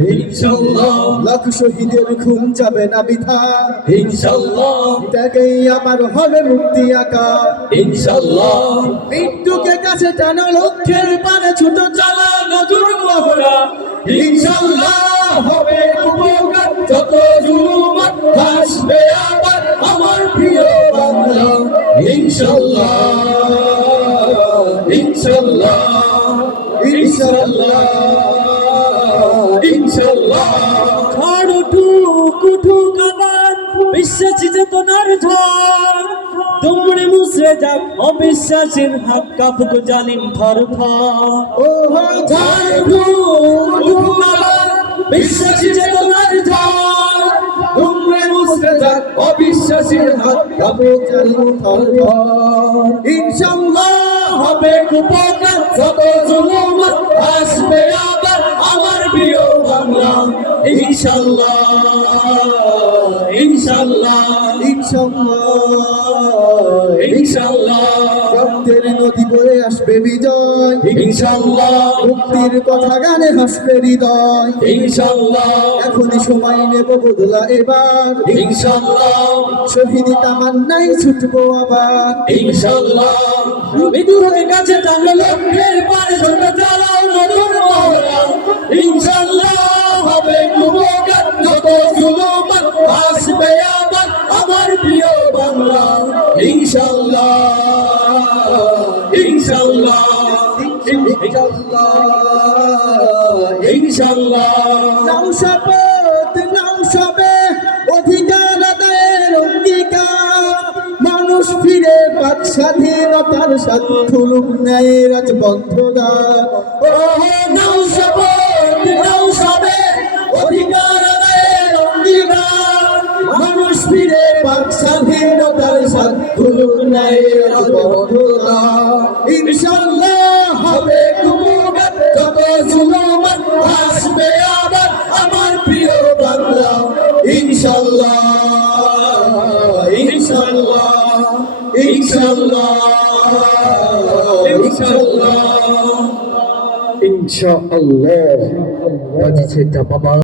ইনশাল্লাহ লাখ শহীদের খুন যাবে না বিধা। ইনশাল্লাহ ত্যাগেই আমার হবে মুক্তি আকা ইনশাল্লাহ মৃত্যুকে কাছে টানো লক্ষ্যের পানে ছোট চালা নজর মহড়া। হবে উপকার। যত জুলুম হাসবে আবার আমার প্রিয় বাংলা। ইনশাল্লাহ ইনশাল্লাহ ইনশাল্লাহ বিশ্বাসী চেতনার ঝড় তোমরে মুসরে যাক অবিশ্বাসীর হাত কাপুক জালিম থর ও ঝড় বিশ্বাসী চেতনার ঝড় তোমরা মুসরে যাক অবিশ্বাসীর হাত কাঁপে চালু থরথর। ইনশাল্লাহ হবে কুপকার, যত জুলুম আসবে আবার আমার প্রিয় বাংলা। ইনশাল্লাহ ইনশাল্লাহ ইনশাল্লাহ ইনশাল্লাহ রক্তের নদী বয়ে আসবে বিজয়। ইনশাল্লাহ মুক্তির কথা গানে হাসবে হৃদয়। ইনশাল্লাহ এখনই সময় নেব বদলা এবার। ইনশাল্লাহ শহীদ তামান্নাই ছুটবো আবার। ইনশাল্লাহ মৃত্যুকে কাছে টানলো লক্ষ্যের পারে ছোট চালাও নতুন মহড়া। ইনশাল্লাহ ইনশাল্লাহ ইনশাল্লাহ ইনশাল্লাহ নাও শপথ নাও সবে অধিকার আদায়ের অঙ্গীকার। মানুষ ফিরে পাক স্বাধীনতার সাথ খুলুক ন্যায়ের আজ বন্ধদার ও নাও শপথ নাও সবে অধিকার আদায়ের অঙ্গীকার। মানুষ ফিরে পাক সাথ খুলুক ন্যায়ের আজ ইনশাল্লাহ হবে কুমুগার যত জুলুম আসবে আবার আমার প্রিয় বাংলা ইনশাল্লাহ ইনশাল্লাহ ইনশাল্লাহ ইনশাল্লাহ ইনশাআল্লাহ কাজী সেটা বাবা